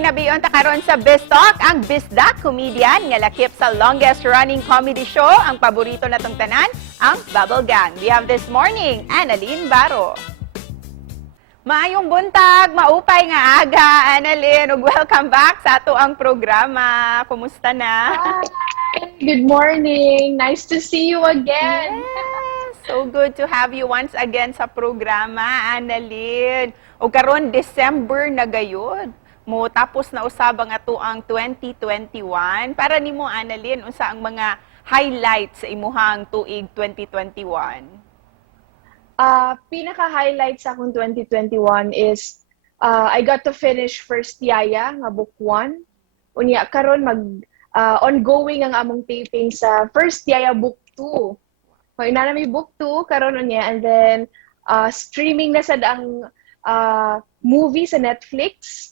Hinabiyon ta karon sa Biztalk ang Bizdak comedian nga lakip sa longest running comedy show ang paborito natong tanan, ang Bubble Gang. We have this morning Annalyn Baro. Maayong buntag, maupay nga aga, Annalyn, ug welcome back sa ato ang programa. Kumusta na? Hi, good morning. Nice to see you again. Yes, so good to have you once again sa programa, Annalyn. O karon December na gayud. Mo tapos na usab ang ato ang 2021. Para nimo, Annalyn, unsa ang mga highlights sa imuhang tuig 2021? Pinaka-highlight sa akong 2021 is I got to finish First Yaya nga book 1. Unya karon ongoing ang among taping sa First Yaya book 2. May na may book 2 karon unya, and then streaming na sad ang movie sa Netflix.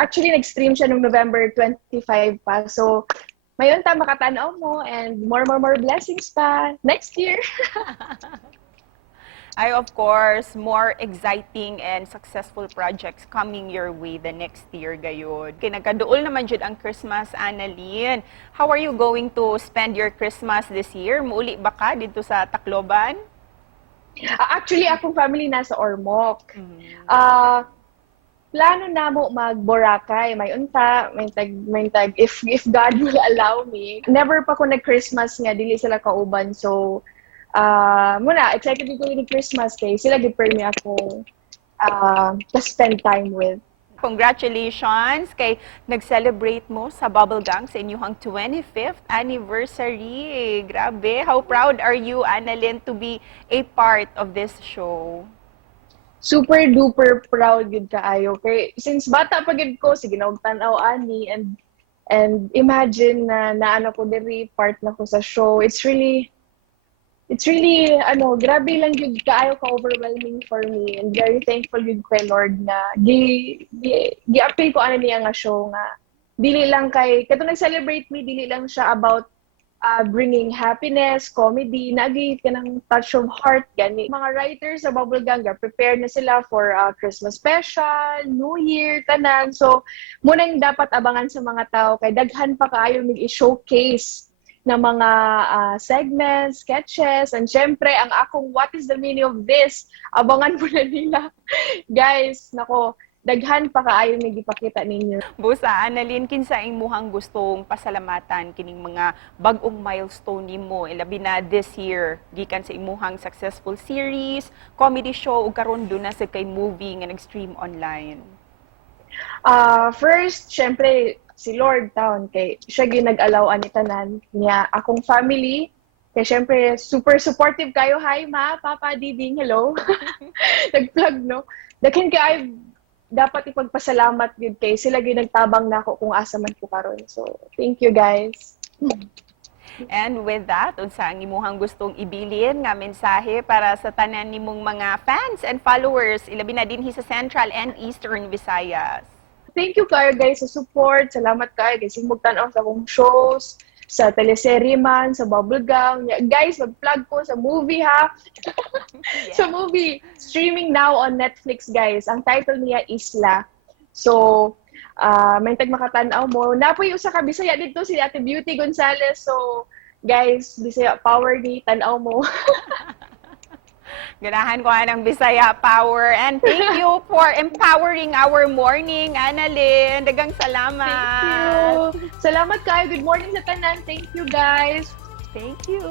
Actually nag-stream siya noong November 25 pa. So mayon ta makatanaw mo, and more blessings pa next year. Ay, of course, more exciting and successful projects coming your way the next year gayud. Kay nagkaduol naman jud ang Christmas, Annalyn. How are you going to spend your Christmas this year? Muuli ba ka dito sa Tacloban? Actually, akong family nasa Ormoc. Plano na mo mag-Boracay. May unta, may tag, if God will allow me. Never pa ko nag-Christmas nga, dili sila kauban. So, muna, excited ko yung Christmas kay sila gi-permi ako to spend time with. Congratulations kay nag-celebrate mo sa Bubble Gang sa inyong 25th anniversary. Grabe, how proud are you, Annalyn, to be a part of this show? Super duper proud gid kaayo kay since bata pa gid ko sige na og tan-aw ani, and imagine na naano ko diri part na ko sa show. It's really grabe lang yun, kaayo ka-overwhelming for me, and very thankful yun kay Lord na gi-appeal ko ano niya nga show nga dili lang kay kato nag-celebrate me, dili lang siya about bringing happiness, comedy, nagi kanang touch of heart gani. Mga writers sa Bubble Gang prepare na sila for Christmas special, New Year, tanan. So muna yung dapat abangan sa mga tao kay daghan pa kaayo mig i-showcase na mga segments, sketches, and syempre, ang akong what is the meaning of this? Abangan mo na nila. Guys, nako, daghan pa kaayo may gipakita ninyo. Busa, Annalyn, kinsa imuhang gustong pasalamatan kining mga bag-ong milestone nimo, ilabi na this year, gikan sa imuhang successful series, comedy show, ug karon do na sa kay movie nga nag-stream online? First, syempre, si Lord taon kay siya ginag-allow ani tanan niya akong family, kay syempre super supportive kayo. Hi ma, papa, diding, hello. Nag-plug no, dakin kay dapat ipagpasalamat gid kay sila ginagtabang nako kung asa man ko karon. So thank you guys. And with that, unsa ang imuhang gustong ibilin nga mensahe para sa tanan nimong mga fans and followers ilabi na dinhi sa Central and Eastern Visayas? Thank you kayo guys sa support. Salamat kayo guys. Simugtan sa akong shows, sa teleserye man, sa Bubble Gang. Guys, mag-plug ko sa movie ha. Yeah. Sa movie, streaming now on Netflix guys. Ang title niya Isla. So, may tag makatanaw mo. Napoy usa ka Bisaya dito si Ate Beauty Gonzales. So, guys, Bisaya power ni tanaw mo. Ganahan ko ng Bisaya power. And thank you for empowering our morning, Annalyn. Dagang salamat. Thank you. Salamat kayo. Good morning sa tanan. Thank you guys. Thank you.